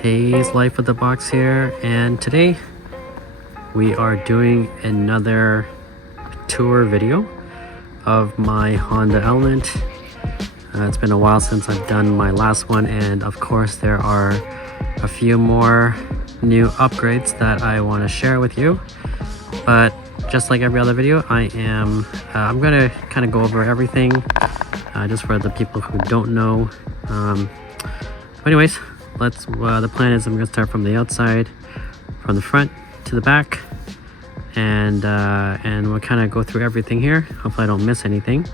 Hey, it's Life with the Box here, and today we are doing another tour video of my Honda Element. It's been a while since I've done my last one, and of course there are a few more new upgrades that I want to share with you. But just like every other video, I'm gonna kind of go over everything just for the people who don't know. Anyways, the plan is I'm gonna start from the outside, from the front to the back, and we'll kind of go through everything here. Hopefully I don't miss anything.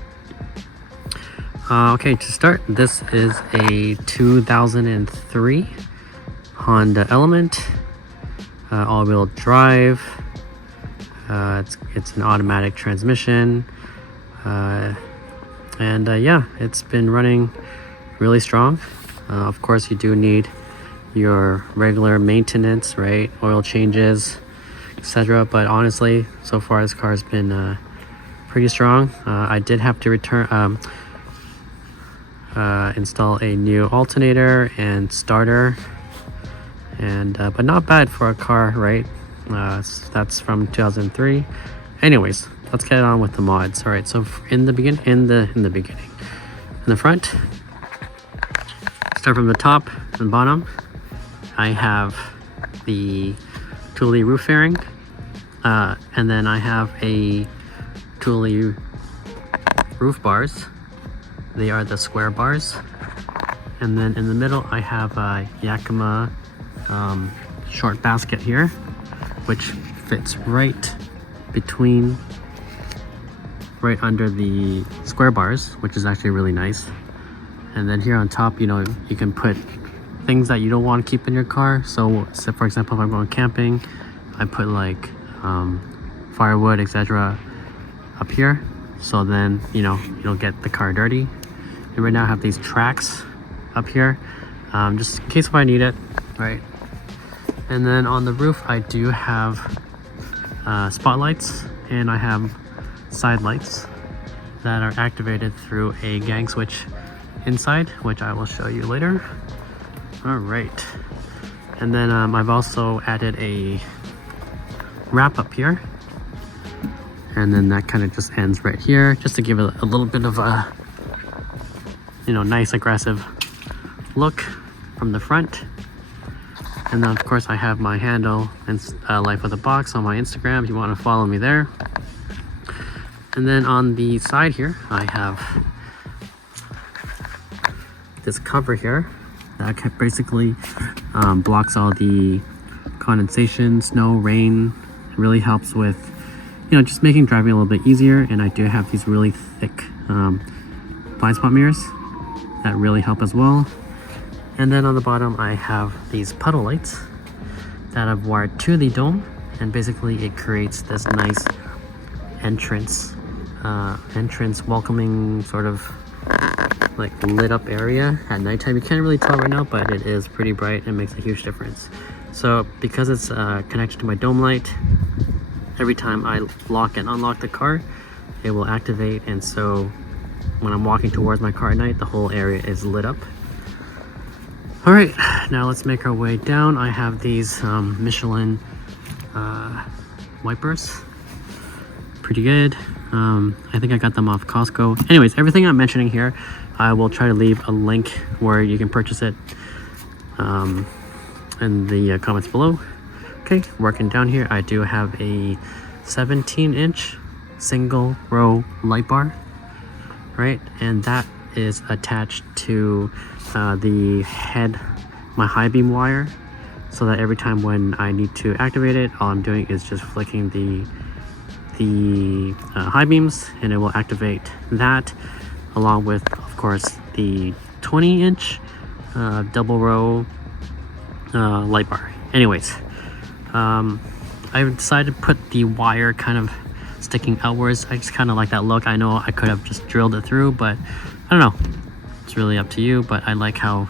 Okay, to start, this is a 2003 Honda Element, all-wheel drive. It's an automatic transmission, and yeah, it's been running really strong. Of course, you do need your regular maintenance, right? Oil changes, etc. But honestly, so far this car has been pretty strong. I did have to install a new alternator and starter, and but not bad for a car, right? That's from 2003. Anyways, let's get on with the mods. All right, so in the front, start from the top and bottom. I have the Thule roof fairing, and then I have a Thule roof bars. They are the square bars, and then in the middle I have a Yakima short basket here, which fits right under the square bars, which is actually really nice. And then here on top, you know, you can put things that you don't want to keep in your car. So for example, if I'm going camping, I put like firewood, etc. up here, so then you know you don't get the car dirty. And right now I have these tracks up here, just in case if I need it, right? And then on the roof I do have spotlights, and I have side lights that are activated through a gang switch inside, which I will show you later. All right, and then I've also added a wrap up here, and then that kind of just ends right here, just to give it a little bit of a, you know, nice aggressive look from the front. And then of course I have my handle and Life with a Box on my Instagram if you want to follow me there. And then on the side here I have this cover here that basically blocks all the condensation, snow, rain. It really helps with, you know, just making driving a little bit easier. And I do have these really thick blind spot mirrors that really help as well. And then on the bottom I have these puddle lights that I've wired to the dome, and basically it creates this nice entrance welcoming sort of like lit up area at nighttime. You can't really tell right now, but it is pretty bright and makes a huge difference. So because it's connected to my dome light, every time I lock and unlock the car, it will activate, and so when I'm walking towards my car at night, the whole area is lit up. All right, now let's make our way down. I have these Michelin wipers, pretty good. I think I got them off Costco. Anyways, everything I'm mentioning here, I will try to leave a link where you can purchase it in the comments below. Okay, working down here, I do have a 17-inch single row light bar, right? And that is attached to my high beam wire, so that every time when I need to activate it, all I'm doing is just flicking the high beams, and it will activate that, along with of course the 20-inch double row light bar. Anyways, I've decided to put the wire kind of sticking outwards. I just kind of like that look. I know I could have just drilled it through, but I don't know, it's really up to you. But I like how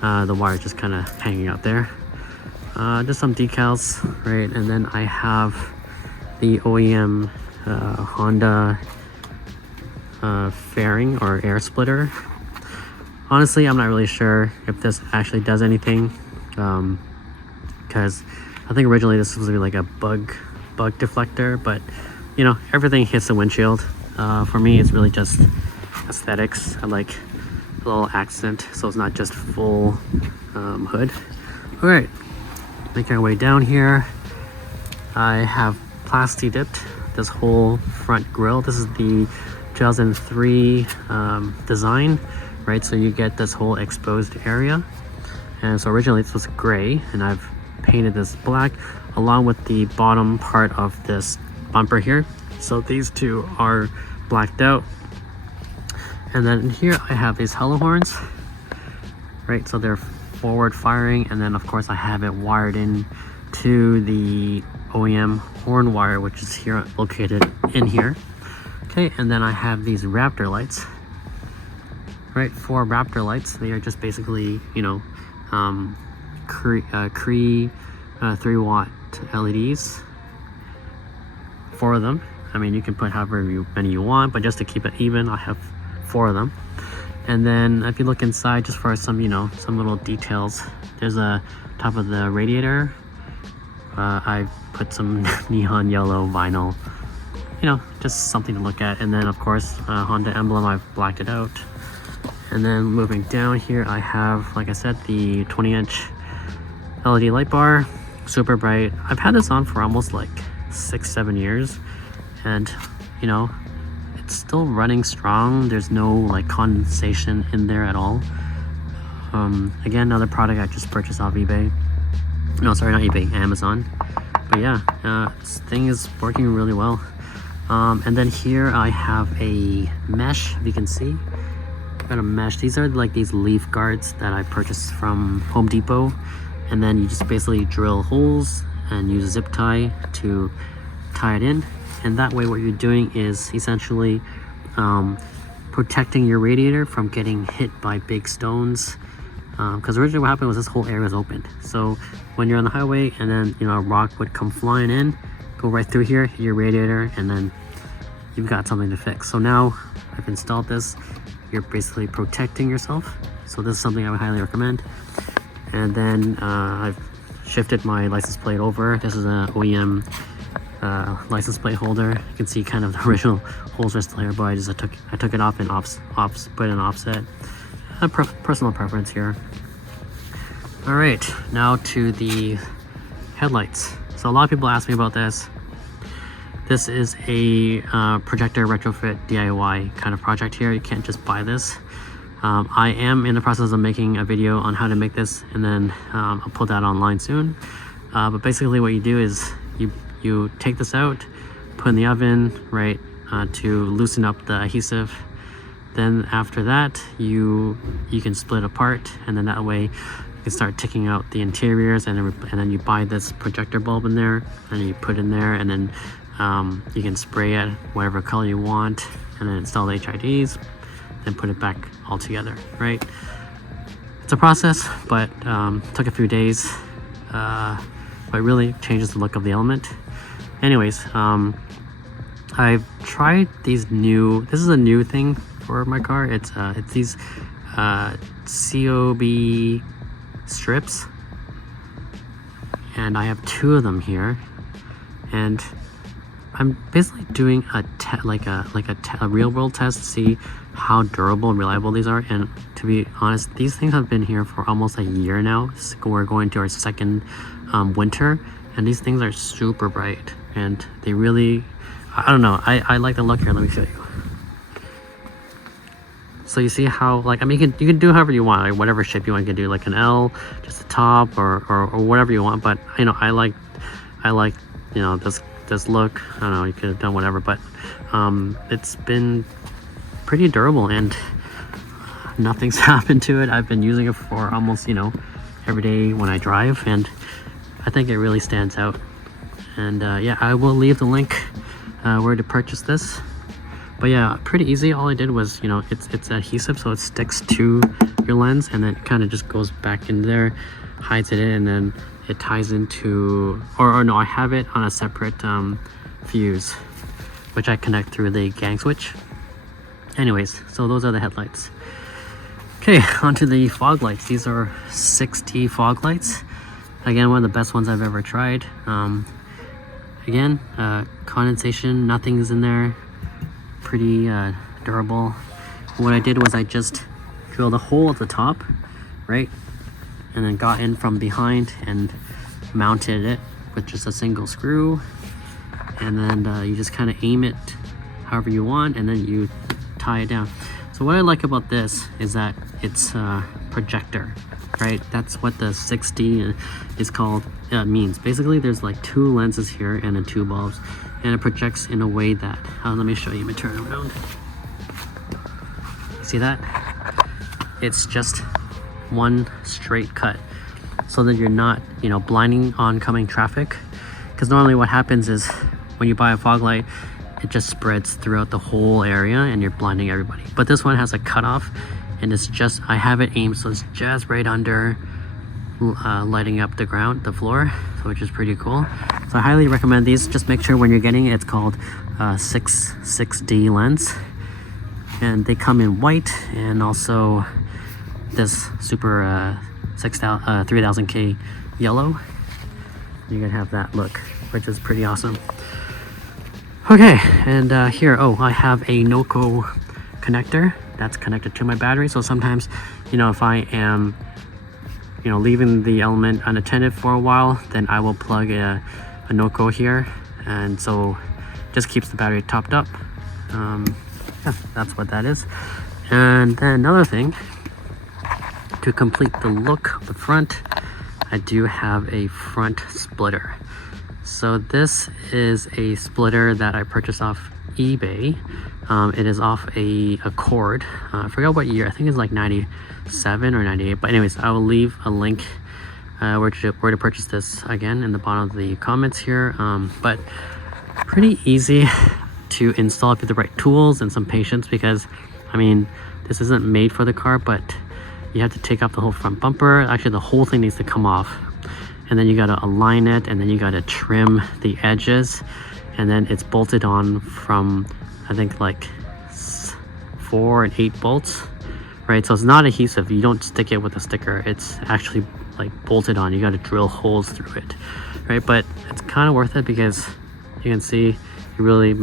the wire is just kind of hanging out there. Just some decals, right? And then I have the OEM Honda fairing or air splitter. Honestly, I'm not really sure if this actually does anything. because I think originally this was like a bug deflector, but you know, everything hits the windshield. For me, it's really just aesthetics. I like a little accent, so it's not just full hood. All right, making our way down here. I have plasti dipped this whole front grille. This is the 2003 design, right? So you get this whole exposed area. And so originally this was gray, and I've painted this black along with the bottom part of this bumper here. So these two are blacked out. And then here I have these halo horns, right? So they're forward firing, and then of course I have it wired in to the OEM horn wire, which is here located in here. Okay, and then I have these Raptor lights, right? 4 Raptor lights. They are just basically, you know, Cree 3-watt LEDs. 4 of them. I mean, you can put however many you want, but just to keep it even, I have 4 of them. And then if you look inside, just for some, you know, some little details, there's a top of the radiator. I put some neon yellow vinyl, you know, just something to look at. And then of course, Honda emblem, I've blacked it out. And then moving down here, I have, like I said, the 20-inch LED light bar, super bright. I've had this on for almost like 6-7 years, and you know, it's still running strong. There's no like condensation in there at all. Again, another product I just purchased off eBay. No, sorry, not eBay, Amazon. But yeah, this thing is working really well. And then here I have a mesh, if you can see. Got a mesh. These are like these leaf guards that I purchased from Home Depot. And then you just basically drill holes and use a zip tie to tie it in. And that way what you're doing is essentially protecting your radiator from getting hit by big stones. Because originally what happened was this whole area was opened. So when you're on the highway and then, you know, a rock would come flying in, go right through here, hit your radiator, and then you've got something to fix. So now I've installed this. You're basically protecting yourself. So this is something I would highly recommend. And then I've shifted my license plate over. This is an OEM license plate holder. You can see kind of the original holes are still here, but I took it off and put in offset. Personal preference here. All right, now to the headlights. So a lot of people ask me about this. This is a Projector Retrofit DIY kind of project here. You can't just buy this. I am in the process of making a video on how to make this, and then I'll put that online soon. But basically what you do is you take this out, put in the oven, right, to loosen up the adhesive. Then after that, you can split apart, and then that way you can start taking out the interiors, and then you buy this projector bulb in there, and you put in there, and then you can spray it whatever color you want, and then install the HIDs, then put it back all together, right? It's a process, but took a few days, but it really changes the look of the element. Anyways, I've tried these this is a new thing for my car. It's these COB strips, and I have 2 of them here, and I'm basically doing a real world test to see how durable and reliable these are. And to be honest, these things have been here for almost a year now. We're going to our 2nd winter, and these things are super bright, and they really, I don't know, I like the look here. Let me show you. So you see how, like, I mean, you can do however you want, like whatever shape you want. You can do like an L, just a top, or whatever you want. But you know, I like, you know, this look. I don't know, you could have done whatever, but it's been pretty durable, and nothing's happened to it. I've been using it for almost, you know, every day when I drive, and I think it really stands out. And yeah, I will leave the link where to purchase this. But yeah, pretty easy. All I did was, you know, it's adhesive, so it sticks to your lens, and then it kind of just goes back in there, hides it in, and then it ties into, or no, I have it on a separate fuse, which I connect through the gang switch. Anyways, so those are the headlights. Okay, onto the fog lights. These are 6T fog lights. Again, one of the best ones I've ever tried. Again, condensation, nothing's in there. Pretty durable. What I did was I just drilled a hole at the top, right? And then got in from behind and mounted it with just a single screw. And then you just kind of aim it however you want, and then you tie it down. So what I like about this is that it's projector, right? That's what the 6D is called, means. Basically, there's like 2 lenses here and then 2 bulbs, and it projects in a way that, let me show you, me turn around. See that? It's just one straight cut, so that you're not, you know, blinding oncoming traffic. Because normally what happens is when you buy a fog light, it just spreads throughout the whole area and you're blinding everybody. But this one has a cutoff, and it's just, I have it aimed so it's just right under lighting up the ground, the floor, which is pretty cool. So I highly recommend these. Just make sure when you're getting it, it's called 6D lens, and they come in white and also this super 3000K yellow. You can have that look, which is pretty awesome. Okay, and here, I have a NOCO connector that's connected to my battery. So sometimes, you know, if I am, you know, leaving the element unattended for a while, then I will plug a NOCO here, and so just keeps the battery topped up. Yeah, that's what that is. And then another thing, to complete the look of the front, I do have a front splitter. So this is a splitter that I purchased off eBay. It is off a Accord. I forgot what year. I think it's like 97 or 98. But anyways, I will leave a link where to purchase this again in the bottom of the comments here. But pretty easy to install with the right tools and some patience, because I mean, this isn't made for the car, but you have to take off the whole front bumper. Actually, the whole thing needs to come off. And then you gotta align it, and then you gotta trim the edges, and then it's bolted on from, I think, like 4 and 8 bolts, right? So it's not adhesive. You don't stick it with a sticker. It's actually like bolted on. You gotta drill holes through it, right? But it's kind of worth it, because you can see it really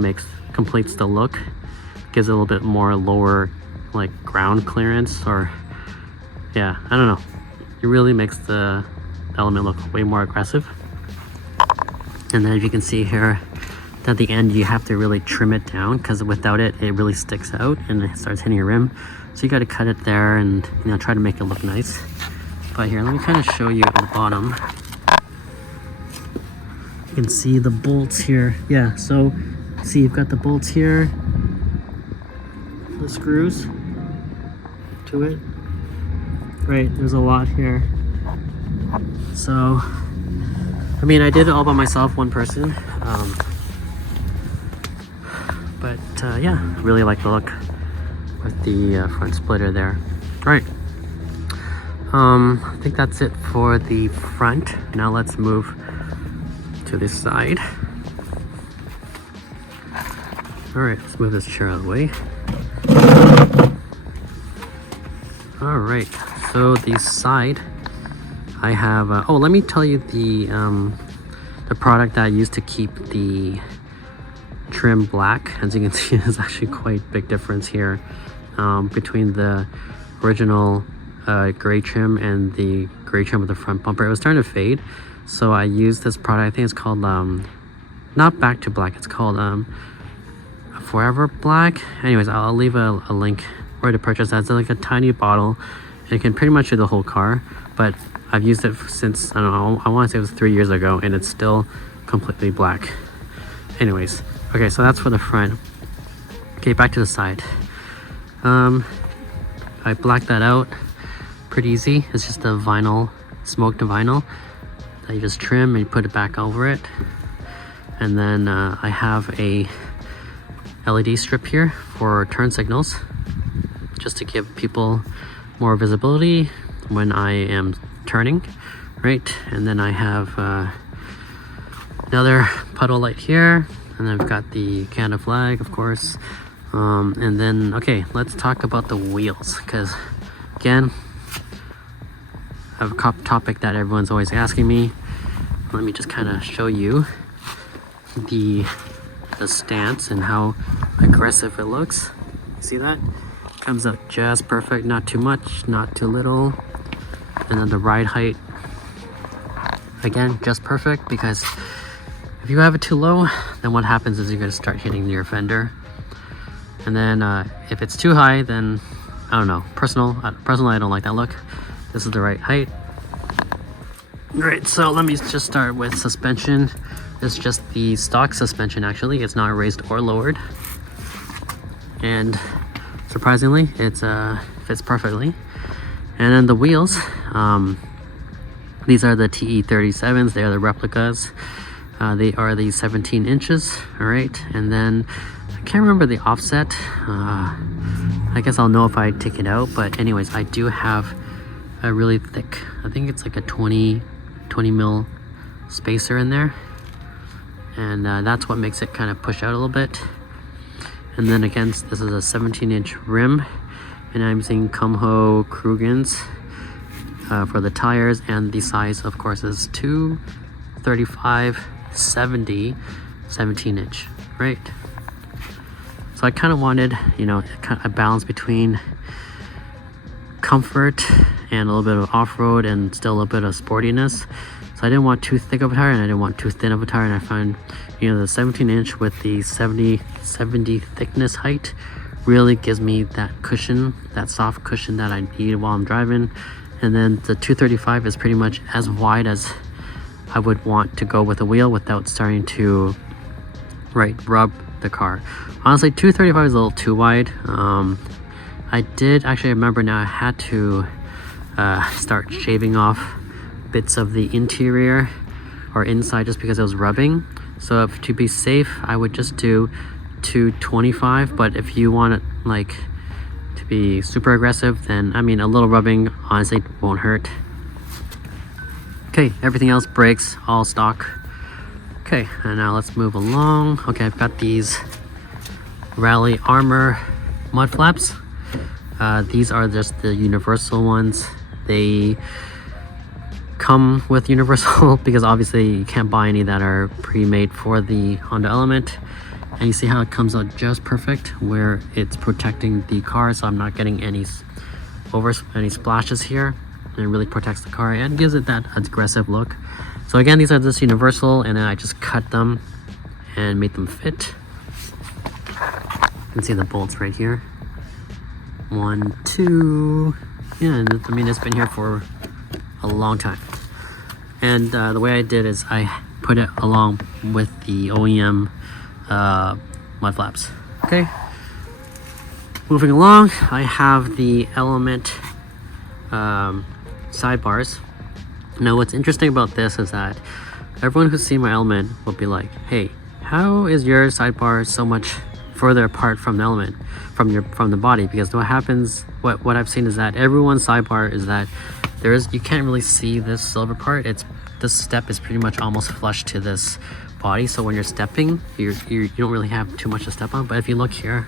completes the look, gives it a little bit more lower like ground clearance, or yeah, I don't know. It really makes the element look way more aggressive. And then if you can see here, at the end you have to really trim it down, because without it, it really sticks out and it starts hitting your rim. So you got to cut it there and, you know, try to make it look nice. But here, let me kind of show you at the bottom. You can see the bolts here. Yeah, so see, you've got the bolts here, the screws to it, right? There's a lot here. So I mean, I did it all by myself, one person, but yeah, really like the look with the front splitter there. All right, I think that's it for the front. Now let's move to this side. All right, let's move this chair out of the way. All right, so the side, I have let me tell you the product that I used to keep the trim black. As you can see, there's actually quite a big difference here between the original gray trim and the gray trim with the front bumper. It was starting to fade, so I used this product. I think it's called not Back to Black, it's called Forever Black. Anyways, I'll leave a link where to purchase that. It's like a tiny bottle, and it can pretty much do the whole car, but I've used it since, I don't know, I want to say it was 3 years ago, and it's still completely black. Anyways, okay, so that's for the front. Okay, back to the side. I blacked that out pretty easy. It's just a vinyl, smoked vinyl that you just trim and you put it back over it. And then I have a LED strip here for turn signals, just to give people more visibility when I am turning, right? And then I have another puddle light here, and I've got the Canada flag, of course. And then, okay, let's talk about the wheels, because again, a topic that everyone's always asking me. Let me just kind of show you the stance and how aggressive it looks. See that? Comes out just perfect, not too much, not too little. And then the ride height, again, just perfect, because if you have it too low, then what happens is you're going to start hitting your fender. And then if it's too high, then I don't know. Personally, I don't like that look. This is the right height. Great, so let me just start with suspension. It's just the stock suspension, actually. It's not raised or lowered. And surprisingly, it fits perfectly. And then the wheels, these are the TE37s. They are the replicas. They are the 17 inches, all right? And then I can't remember the offset. I guess I'll know if I take it out, but anyways, I do have a really thick, I think it's like a 20 mil spacer in there. And that's what makes it kind of push out a little bit. And then again, this is a 17-inch rim, and I'm using Kumho Krugans for the tires, and the size, of course, is 235/70 17-inch, right? So I kind of wanted, you know, a balance between comfort and a little bit of off-road and still a little bit of sportiness. So I didn't want too thick of a tire and I didn't want too thin of a tire, and I found, you know, the 17-inch with the 70 thickness height really gives me that cushion, that soft cushion that I need while I'm driving. And then the 235 is pretty much as wide as I would want to go with a wheel without starting to rub the car. Honestly, 235 is a little too wide. I did actually remember now I had to start shaving off bits of the interior or inside just because it was rubbing. So to be safe, I would just do 225, but if you want it like to be super aggressive, then I mean a little rubbing honestly won't hurt. Okay, everything else breaks, all stock. Okay, and now let's move along. Okay, I've got these Rally Armor mud flaps. These are just the universal ones. They come with universal because obviously you can't buy any that are pre-made for the Honda Element. And you see how it comes out just perfect where it's protecting the car, so I'm not getting any splashes here. And it really protects the car and gives it that aggressive look. So again, these are just universal, and then I just cut them and made them fit. You can see the bolts right here. 1, 2. Yeah, I mean, it's been here for a long time. And the way I did is I put it along with the OEM mud flaps. Okay, moving along, I have the Element sidebars. Now what's interesting about this is that everyone who's seen my Element will be like, hey, how is your sidebar so much further apart from the Element, from the body? Because what happens, what I've seen is that everyone's sidebar is that you can't really see this silver part. This step is pretty much almost flush to this body, so when you're stepping, you don't really have too much to step on. But if you look here,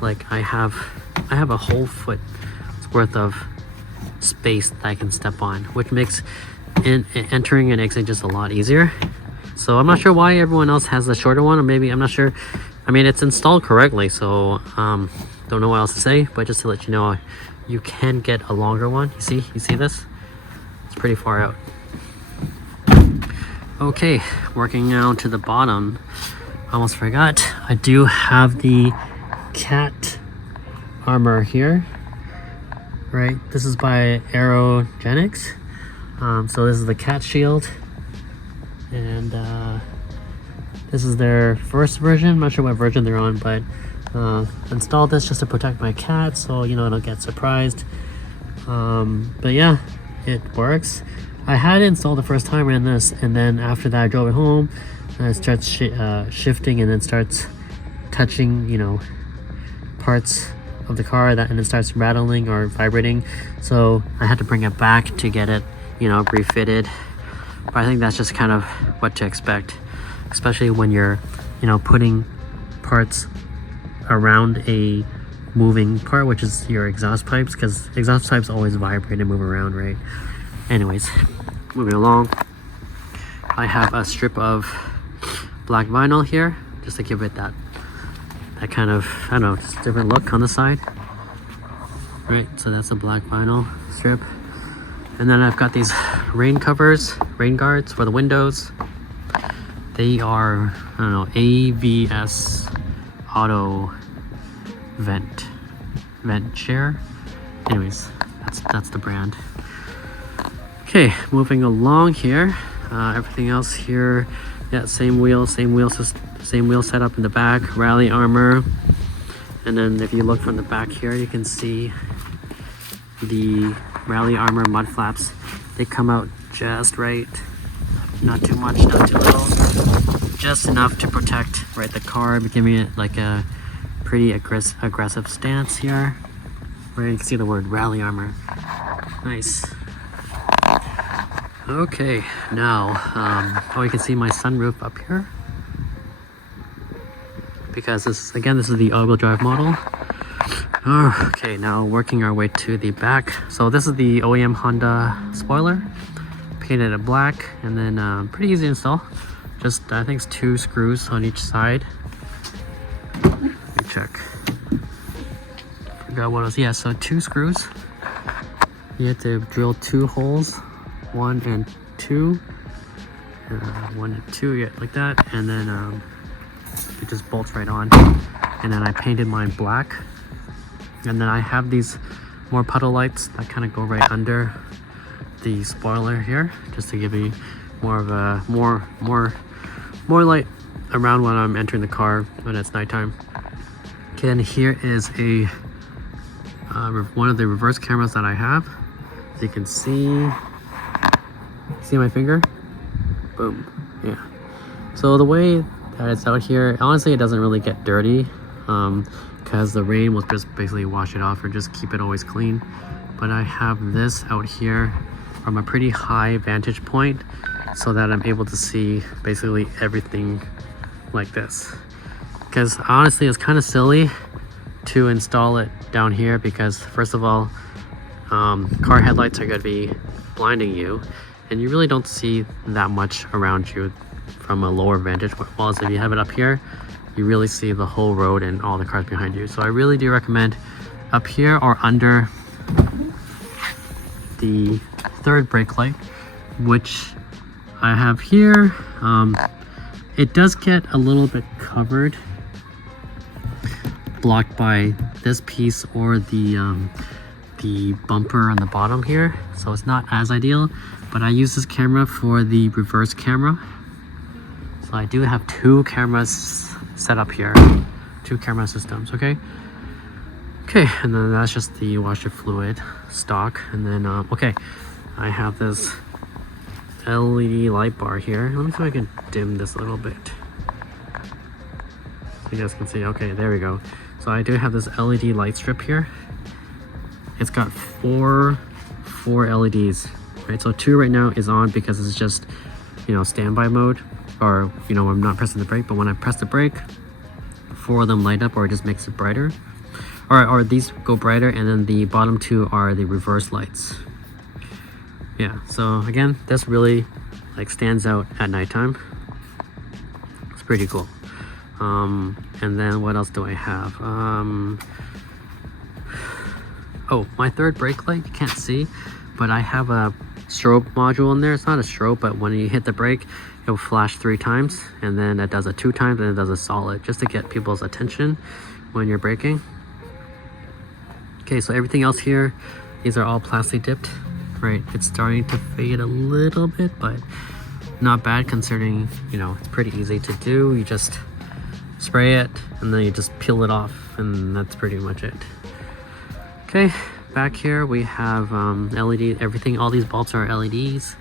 like I have a whole foot's worth of space that I can step on, which makes entering and exiting just a lot easier. So I'm not sure why everyone else has the shorter one, or maybe, I'm not sure. I mean, it's installed correctly, so don't know what else to say, but just to let you know, you can get a longer one. You see this? It's pretty far out. Okay, working down to the bottom, almost forgot, I do have the cat armor here, right? This is by Aerogenics. So this is the cat shield, and this is their first version. I'm not sure what version they're on, but installed this just to protect my cat, so you know, I don't get surprised. But yeah, it works. I had it installed the first time, ran this, and then after that I drove it home, and it starts shifting, and then starts touching, you know, parts of the car, and it starts rattling or vibrating. So I had to bring it back to get it, you know, refitted. But I think that's just kind of what to expect, especially when you're, you know, putting parts around a moving part, which is your exhaust pipes, because exhaust pipes always vibrate and move around, right? Anyways, moving along, I have a strip of black vinyl here just to give it that kind of, I don't know, just different look on the side. Right, so that's a black vinyl strip. And then I've got these rain covers, rain guards for the windows. They are, I don't know, AVS Auto Vent Share. Anyways, that's the brand. Okay, moving along here. Everything else here, yeah, same wheel setup in the back, rally armor. And then if you look from the back here, you can see the rally armor mud flaps. They come out just right, not too much, not too little, just enough to protect, right, the car, giving it like a pretty aggressive stance here. Right, you can see the word rally armor. Nice. Okay, now you can see my sunroof up here, because this is the all-wheel drive model. Okay, now working our way to the back. So this is the OEM Honda spoiler, painted it black, and then pretty easy to install. Just, I think it's 2 screws on each side. Let me check. Forgot what else. Yeah, so 2 screws. You have to drill 2 holes, 1 and 2. 1 and 2, yeah, like that. And then it just bolts right on. And then I painted mine black. And then I have these more puddle lights that kind of go right under the spoiler here, just to give you more of a more light around when I'm entering the car when it's nighttime. Okay, and here is a one of the reverse cameras that I have. As you can see my finger? Boom. Yeah. So the way that it's out here, honestly, it doesn't really get dirty, because the rain will just basically wash it off or just keep it always clean. But I have this out here from a pretty high vantage point, so that I'm able to see basically everything like this. Because honestly, it's kind of silly to install it down here, because first of all, car headlights are going to be blinding you, and you really don't see that much around you from a lower vantage point. Whilst if you have it up here, you really see the whole road and all the cars behind you. So I really do recommend up here or under the third brake light, which I have here. It does get a little bit covered, blocked by this piece or the bumper on the bottom here, so it's not as ideal. But I use this camera for the reverse camera, so I do have 2 cameras set up here, 2 camera systems. Okay, and then that's just the washer fluid stock. And then okay, I have this LED light bar here. Let me see if I can dim this a little bit so you guys can see. Okay, there we go. So I do have this LED light strip here. It's got four LEDs, right? So 2 right now is on because it's just, you know, standby mode, or, you know, I'm not pressing the brake. But when I press the brake, 4 of them light up, or it just makes it brighter, or these go brighter, and then the bottom 2 are the reverse lights. Yeah, so again, this really like stands out at nighttime. It's pretty cool. And then what else do I have? Oh, my third brake light, you can't see, but I have a strobe module in there. It's not a strobe, but when you hit the brake, it will flash 3 times, and then it does it 2 times, and it does a solid, just to get people's attention when you're braking. Okay, so everything else here, these are all plastic dipped, right? It's starting to fade a little bit, but not bad considering, you know, it's pretty easy to do. You just spray it, and then you just peel it off, and that's pretty much it. Okay, back here we have LED, everything, all these bulbs are LEDs.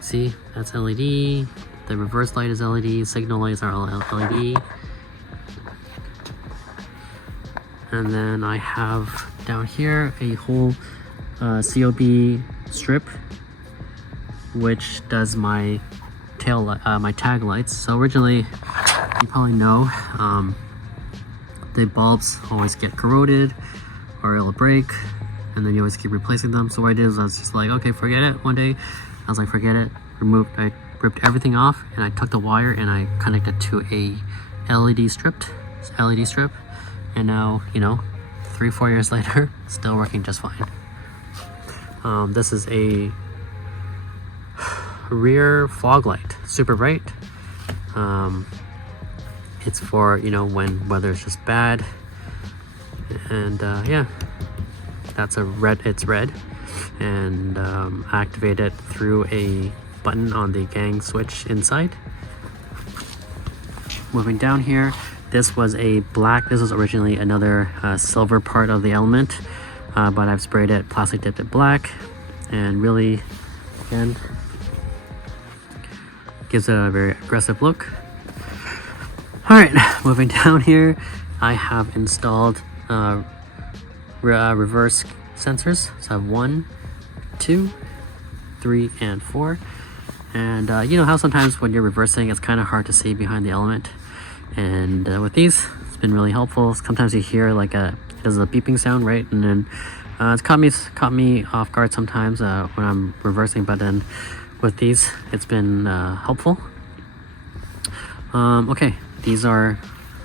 See, that's LED. The reverse light is LED, signal lights are all LED. And then I have down here a whole COB strip, which does my my tag lights. So originally, you probably know, the bulbs always get corroded or it'll break, and then you always keep replacing them. So what I did is I was just like, okay, forget it. One day I was like, forget it, I ripped everything off and I took the wire and I connected to a LED strip, and now, you know, 3-4 years later, still working just fine. This is a rear fog light, super bright. It's for, you know, when weather's just bad. And yeah, that's a red, it's red. And activate it through a button on the gang switch inside. Moving down here, this was a black, this was originally another silver part of the element, but I've sprayed it, plastic dipped it black, and really, again, gives it a very aggressive look. Alright, moving down here, I have installed reverse sensors. So I have 1, 2, 3, and 4. And you know how sometimes when you're reversing, it's kind of hard to see behind the element. And with these, it's been really helpful. Sometimes you hear like it does a beeping sound, right? And then it's caught me off guard sometimes when I'm reversing. But then with these, it's been helpful. Okay, these are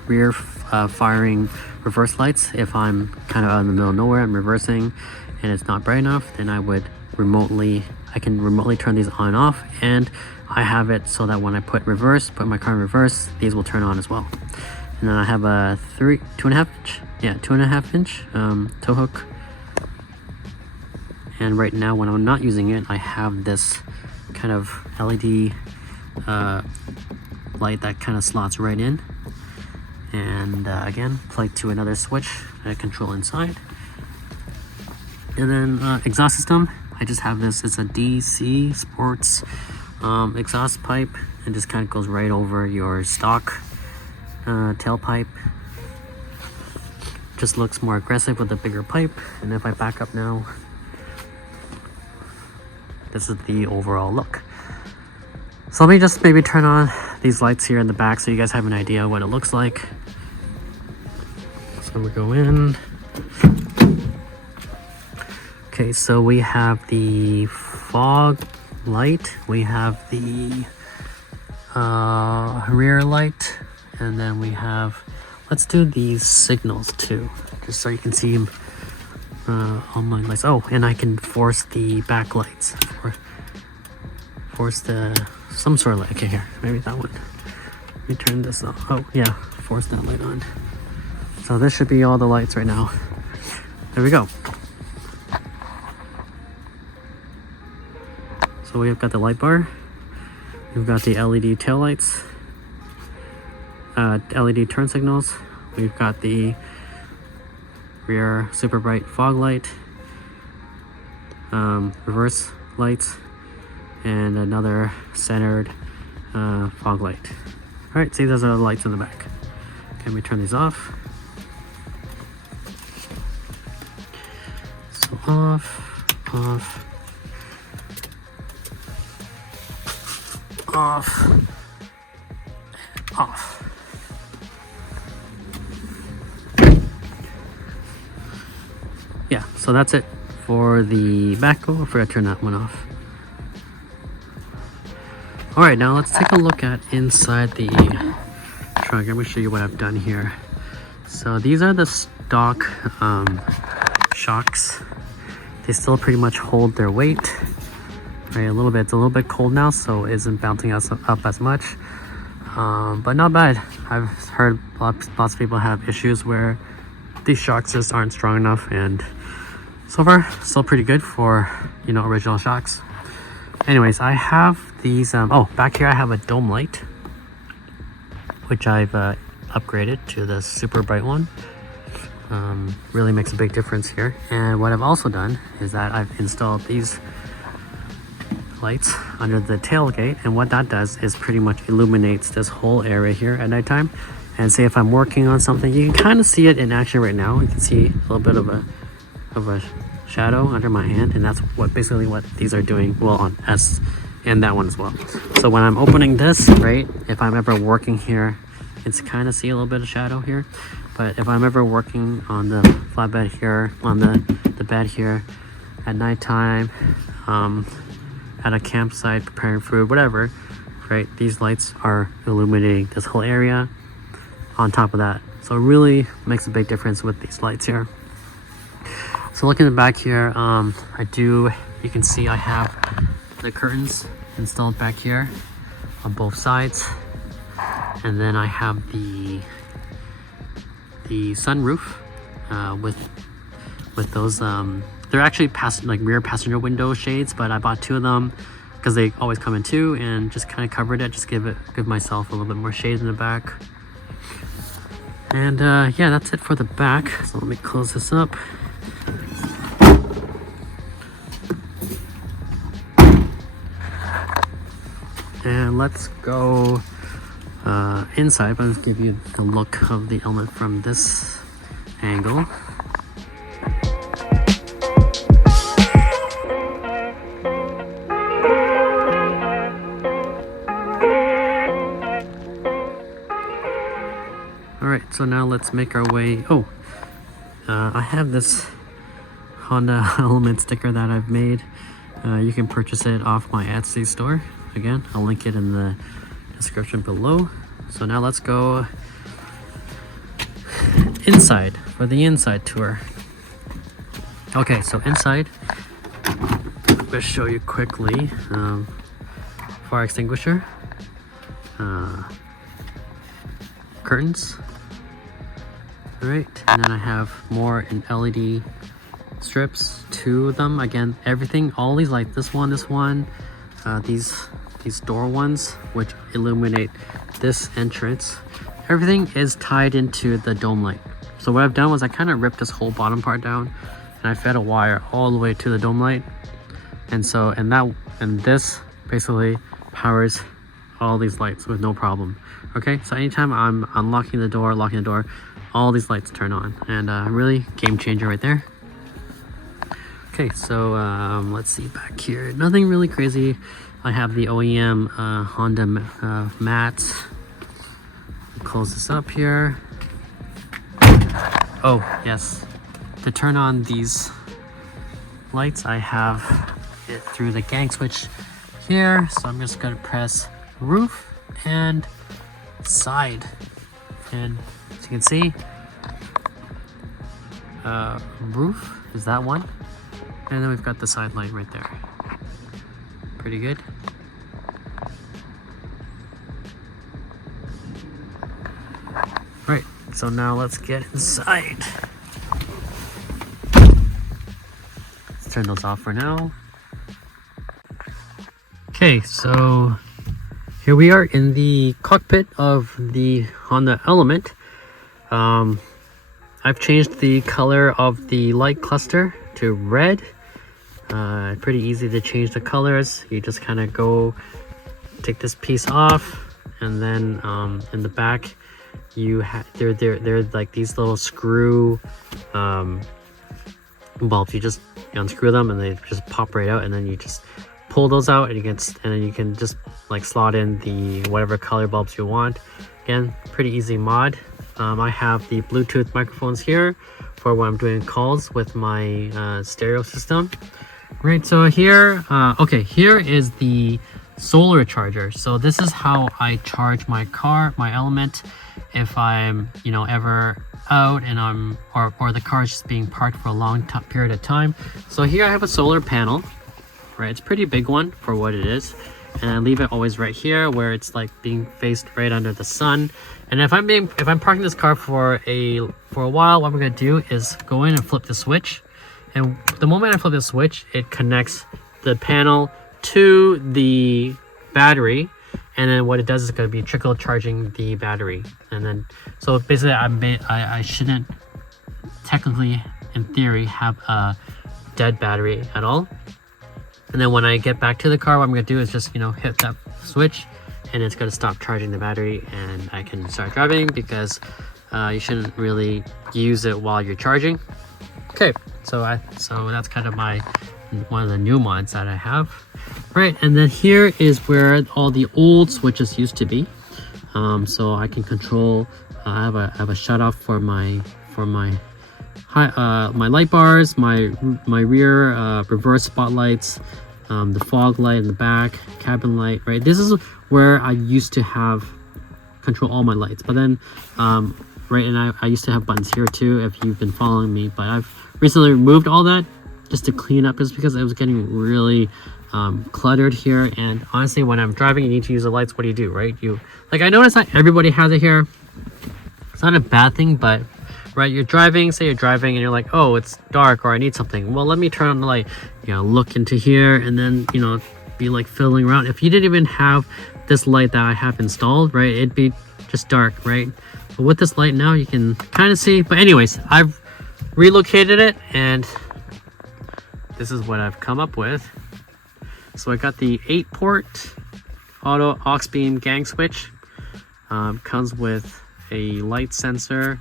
rear firing reverse lights. If I'm kind of out in the middle of nowhere, I'm reversing, and it's not bright enough, then I can remotely turn these on and off, and I have it so that when I put my car in reverse, these will turn on as well. And then I have a 2.5 inch tow hook. And right now, when I'm not using it, I have this kind of LED light that kind of slots right in. And again, plugged to another switch I control inside. And then exhaust system, I just have this, it's a DC Sports exhaust pipe, and just kind of goes right over your stock tailpipe. Just looks more aggressive with a bigger pipe. And if I back up now, this is the overall look. So let me just maybe turn on these lights here in the back so you guys have an idea what it looks like. So we go in. Okay, so we have the fog light, we have the rear light, and then we have, let's do these signals too, just so you can see them on my lights. Oh, and I can force the back lights, or force some sort of light. Okay, here, maybe that one. Let me turn this off. Oh yeah, force that light on. So this should be all the lights right now. There we go. So we've got the light bar, we've got the LED tail lights, LED turn signals, we've got the rear super bright fog light, reverse lights, and another centered fog light. Alright, see, those are the lights in the back. Okay, let me turn these off. So off, off, off, off. Yeah, so that's it for the back. Oh, I forgot to turn that one off. Alright, now let's take a look at inside the trunk. Let me show you what I've done here. So these are the stock shocks. They still pretty much hold their weight. Right, it's a little bit cold now, so it isn't bouncing us up as much, but not bad. I've heard lots of people have issues where these shocks just aren't strong enough, and so far still pretty good for, you know, original shocks. Anyways, I have these back here I have a dome light, which I've upgraded to the super bright one. Really makes a big difference here. And what I've also done is that I've installed these lights under the tailgate, and what that does is pretty much illuminates this whole area here at nighttime. And say if I'm working on something, you can kind of see it in action right now. You can see a little bit of a shadow under my hand, and that's basically what these are doing. Well, on S and that one as well. So when I'm opening this, right, if I'm ever working here, it's kind of see a little bit of shadow here. but if I'm ever working on the flatbed here, on the bed here at nighttime, at a campsite, preparing food, whatever, right, these lights are illuminating this whole area on top of that. So it really makes a big difference with these lights here. So looking in the back here, you can see I have the curtains installed back here on both sides, and then I have the sunroof with those they're actually rear passenger window shades, but I bought 2 of them because they always come in 2, and just kind of covered it, just give myself a little bit more shade in the back. And yeah, that's it for the back. So let me close this up. And let's go inside. I'll just give you the look of the element from this angle. Alright, so now let's make our way. I have this Honda element sticker that I've made. You can purchase it off my Etsy store. Again, I'll link it in the description below. So now let's go inside for the inside tour. Okay, so inside, I'm going to show you quickly. Fire extinguisher, curtains. Alright, and then I have more in LED strips, 2 of them. Again, everything, all these lights, this one, these door ones, which illuminate this entrance, everything is tied into the dome light. So what I've done was I kind of ripped this whole bottom part down, and I fed a wire all the way to the dome light, and this basically powers all these lights with no problem. Okay, so anytime I'm unlocking the door, locking the door, all these lights turn on, and really game changer right there. Okay, so let's see back here. Nothing really crazy. I have the OEM Honda mats. Close this up here. Oh, yes. To turn on these lights, I have it through the gang switch here. So I'm just going to press roof and side. And as you can see, roof is that one. And then we've got the side light right there. Pretty good. Right, so now let's get inside. Let's turn those off for now. Okay, so here we are in the cockpit of the Honda Element. I've changed the color of the light cluster to red. Pretty easy to change the colors. You just kind of go take this piece off, and then in the back you have they're like these little screw bulbs. You just unscrew them and they just pop right out, and then you just pull those out, and then you can just like slot in the whatever color bulbs you want. Again, pretty easy mod. I have the Bluetooth microphones here for when I'm doing calls with my stereo system. Right, so here, here is the solar charger. So this is how I charge my car, my Element, if I'm, ever out and or the car is just being parked for a long period of time. So here I have a solar panel, right? It's a pretty big one for what it is. And I leave it always right here where it's like being faced right under the sun. And if I'm parking this car for a while, what I'm gonna do is go in and flip the switch. And the moment I flip the switch, it connects the panel to the battery, and then what it does is it's going to be trickle charging the battery. And then, so basically, I shouldn't technically, in theory, have a dead battery at all. And then when I get back to the car, what I'm going to do is just, hit that switch, and it's going to stop charging the battery, and I can start driving, because you shouldn't really use it while you're charging. Okay, so that's kind of one of the new mods that I have. Right, and then here is where all the old switches used to be. So I can control I have a shut off for my my light bars, my rear reverse spotlights, the fog light in the back, cabin light, right? This is where I used to have control all my lights, but then right, and I used to have buttons here too if you've been following me, but I've recently removed all that just to clean up, just because it was getting really cluttered here. And honestly, when I'm driving, you need to use the lights. What do, right? I noticed that everybody has it here. It's not a bad thing, but right, you're driving, say you're driving and you're like, oh, it's dark, or I need something. Well, let me turn on the light, look into here, and then be like fiddling around. If you didn't even have this light that I have installed, right, it'd be just dark, right? But with this light now, you can kind of see. But anyways, I've relocated it, and this is what I've come up with. So I got the 8-port auto Auxbeam gang switch. Comes with a light sensor.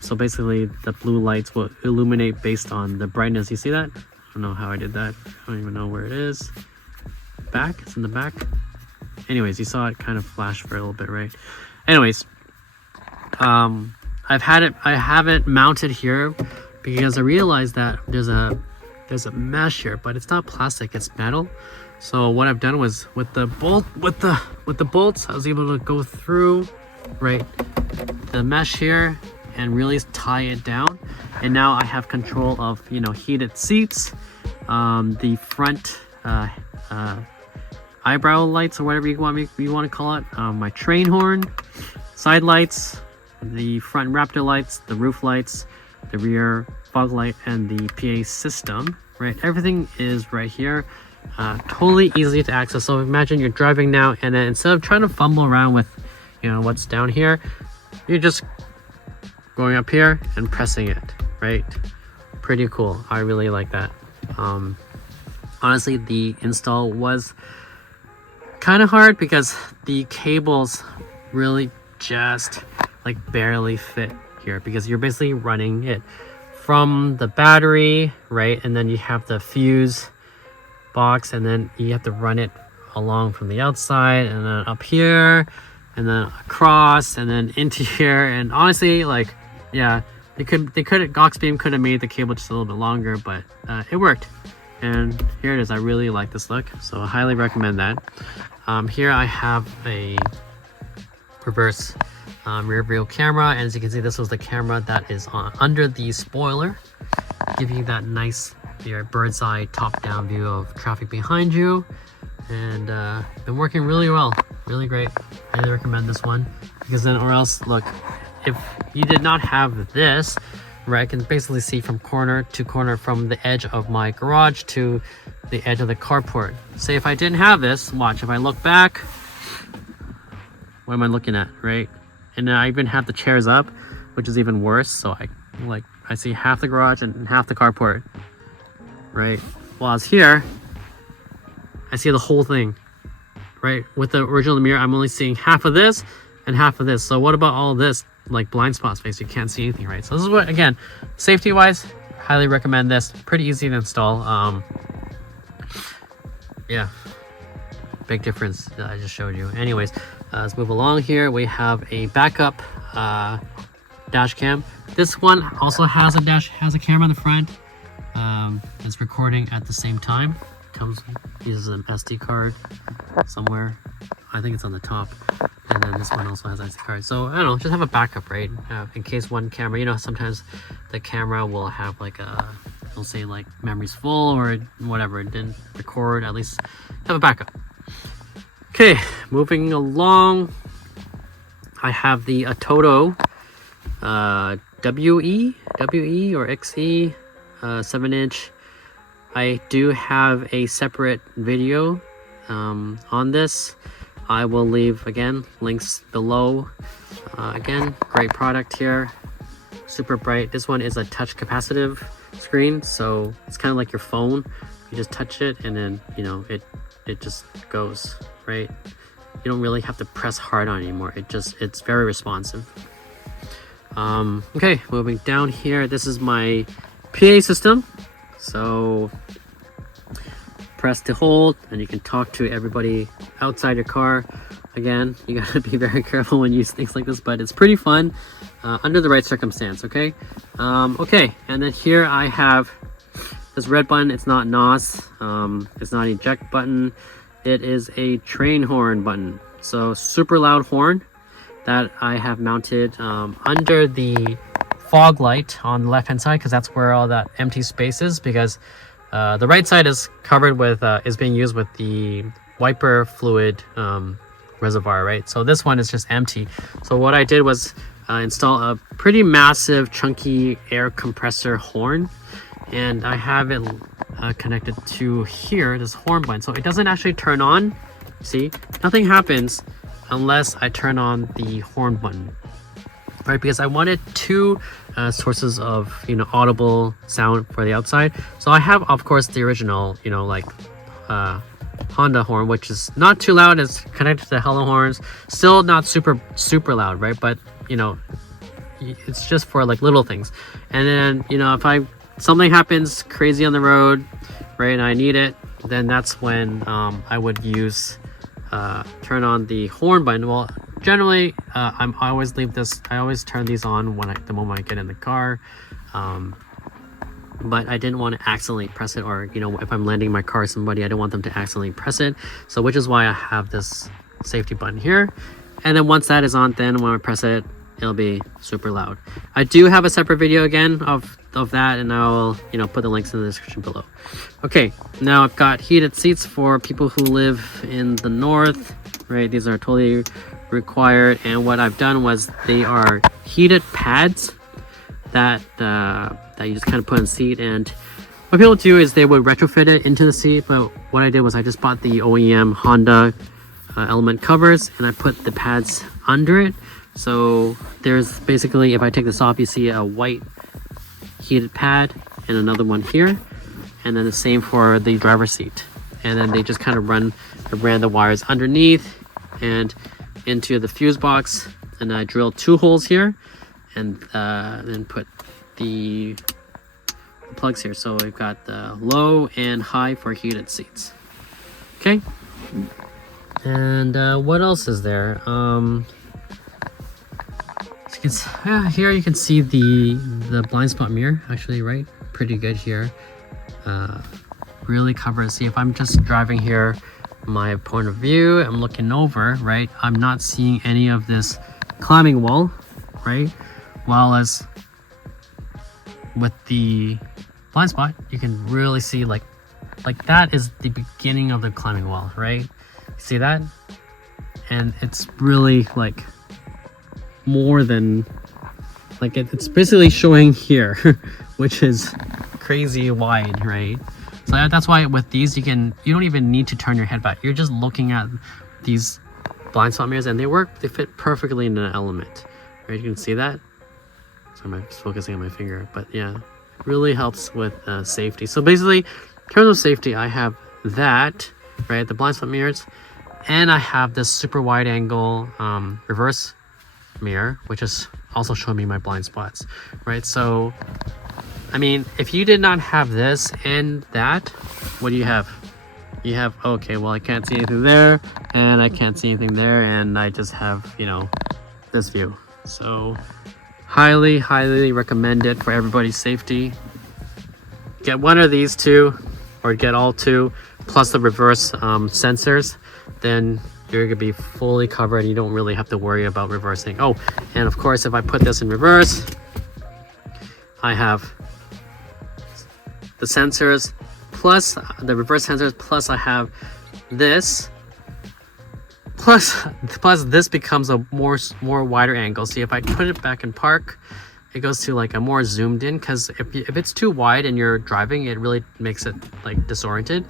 So basically the blue lights will illuminate based on the brightness. You see that? I don't know how I did that. I don't even know where it is. Back? It's in the back. Anyways, you saw it kind of flash for a little bit, right? Anyways, I have it mounted here because I realized that there's a mesh here, but it's not plastic, it's metal. So what I've done was with the bolts, I was able to go through right the mesh here and really tie it down. And now I have control of heated seats, the front eyebrow lights, or whatever you want to call it, my train horn, side lights, the front Raptor lights, the roof lights, the rear fog light, and the PA system, right? Everything is right here. Totally easy to access. So imagine you're driving now, and then instead of trying to fumble around with what's down here, you're just going up here and pressing it, right? Pretty cool. I really like that. Honestly, the install was kind of hard because the cables really just barely fit here, because you're basically running it from the battery, right? And then you have the fuse box, and then you have to run it along from the outside, and then up here, and then across, and then into here. And honestly, yeah, Auxbeam could have made the cable just a little bit longer, but it worked. And here it is. I really like this look, so I highly recommend that. Here I have a reverse rear view camera, and as you can see, this was the camera that is under the spoiler, giving you that nice bird's eye top down view of traffic behind you. And been working really well, really great. I highly recommend this one, because then, or else, look, if you did not have this, right, I can basically see from corner to corner, from the edge of my garage to the edge of the carport. Say if I didn't have this, watch, if I look back, what am I looking at, right? And then I even have the chairs up, which is even worse. So I see half the garage and half the carport, right? While I was here, I see the whole thing, right? With the original mirror, I'm only seeing half of this and half of this. So what about all this, blind spot space? You can't see anything, right? So this is what, again, safety wise, highly recommend this. Pretty easy to install. Yeah, big difference that I just showed you. Anyways, let's move along here. We have a backup dash cam. This one also has a camera in the front. It's recording at the same time. Uses an SD card somewhere. I think it's on the top. And then this one also has SD card. So I don't know, just have a backup, right? In case one camera, sometimes the camera will have it'll say memory's full or whatever, it didn't record. At least have a backup. Okay, moving along, I have the ATOTO WE or XE 7-inch. I do have a separate video on this. I will leave, again, links below. Again, great product here, super bright. This one is a touch capacitive screen, so it's kind of like your phone. You just touch it, and then it just goes, right? You don't really have to press hard on it anymore. It's very responsive. Okay, moving down here, this is my PA system. So press to hold, and you can talk to everybody outside your car, again, you gotta be very careful when you use things like this, but it's pretty fun under the right circumstance. Okay. Okay, and then here I have this red button. It's not NOS, it's not eject button, it is a train horn button. So super loud horn that I have mounted under the fog light on the left hand side, because that's where all that empty space is, because the right side is covered with is being used with the wiper fluid reservoir, right? So this one is just empty. So what I did was install a pretty massive chunky air compressor horn, and I have it connected to here, this horn button. So it doesn't actually turn on. See, nothing happens unless I turn on the horn button, right? Because I wanted two sources of, you know, audible sound for the outside. So I have, of course, the original, you know, like Honda horn, which is not too loud. It's connected to the Hello horns, still not super loud, right? But you know, it's just for like little things. And then, you know, if something happens crazy on the road, right, and I need it, then that's when I would use turn on the horn button. Well, generally I always turn these on when the moment I get in the car, but I didn't want to accidentally press it, or you know, if I'm landing my car somebody, I don't want them to accidentally press it. So which is why I have this safety button here, and then once that is on, then when I press it, it'll be super loud. I do have a separate video again of that, and I'll, you know, put the links in the description below. Okay, now I've got heated seats for people who live in the north, right? These are totally required, and what I've done was they are heated pads that you just kind of put in the seat, and what people do is they would retrofit it into the seat, but what I did was I just bought the OEM Honda element covers, and I put the pads under it. So there's basically, if I take this off, you see a white heated pad and another one here, and then the same for the driver's seat. And then they just kind of ran the wires underneath and into the fuse box, and I drilled 2 holes here, and then put the plugs here. So we've got the low and high for heated seats. Okay, and what else is there? Here you can see the blind spot mirror, actually, right? Pretty good here. Really covers. See, if I'm just driving here, my point of view, I'm looking over, right? I'm not seeing any of this climbing wall, right? While as with the blind spot, you can really see like that is the beginning of the climbing wall, right? See that? And it's really like more than like it's basically showing here, which is crazy wide, right? So that's why with these you don't even need to turn your head back. You're just looking at these blind spot mirrors, and they fit perfectly in an element, right? You can see that. Sorry, I'm just focusing on my finger, but yeah, really helps with safety. So basically, in terms of safety, I have that, right, the blind spot mirrors, and I have this super wide angle reverse mirror, which is also showing me my blind spots, right? So I mean, if you did not have this and that, what do you have? You have, okay, well, I can't see anything there, and I can't see anything there, and I just have, you know, this view. So highly recommend it for everybody's safety. Get one of these 2, or get all 2, plus the reverse sensors, then you're gonna be fully covered. You don't really have to worry about reversing. Oh, and of course, if I put this in reverse, I have the sensors plus the reverse sensors, plus I have this, plus this becomes a more wider angle. See, if I put it back in park, it goes to like a more zoomed in, because if it's too wide and you're driving, it really makes it like disoriented.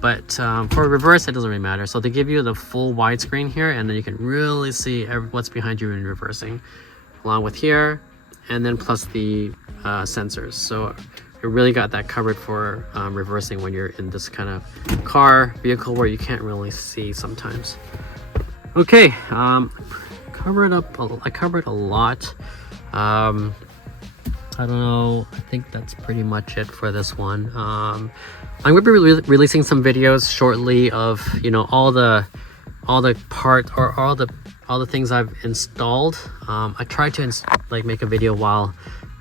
But for reverse, it doesn't really matter. So they give you the full widescreen here, and then you can really see what's behind you in reversing, along with here, and then plus the sensors. So you really got that covered for reversing when you're in this kind of vehicle where you can't really see sometimes. Okay, I covered a lot. I don't know, I think that's pretty much it for this one. I'm going to be releasing some videos shortly of, you know, all the all the parts or all the things I've installed. I tried to like make a video while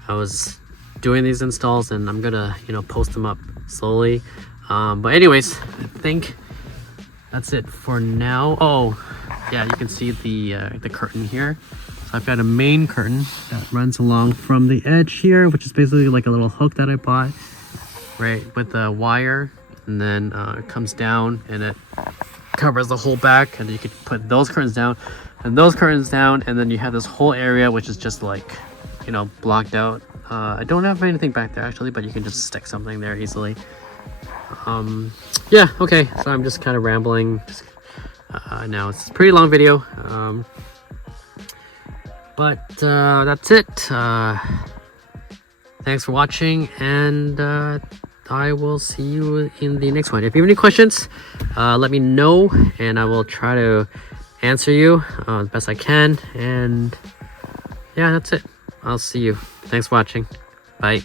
I was doing these installs, and I'm gonna, you know, post them up slowly. But anyways, I think that's it for now. Oh yeah, you can see the curtain here. So I've got a main curtain that runs along from the edge here, which is basically like a little hook that I bought, right, with a wire, and then it comes down and it covers the whole back, and you could put those curtains down and those curtains down, and then you have this whole area which is just like, you know, blocked out. I don't have anything back there actually, but you can just stick something there easily. Yeah, okay, so I'm just kind of rambling now. It's a pretty long video, but that's it. Thanks for watching, and I will see you in the next one. If you have any questions, let me know, and I will try to answer you the best I can. And yeah, that's it. I'll see you. Thanks for watching. Bye.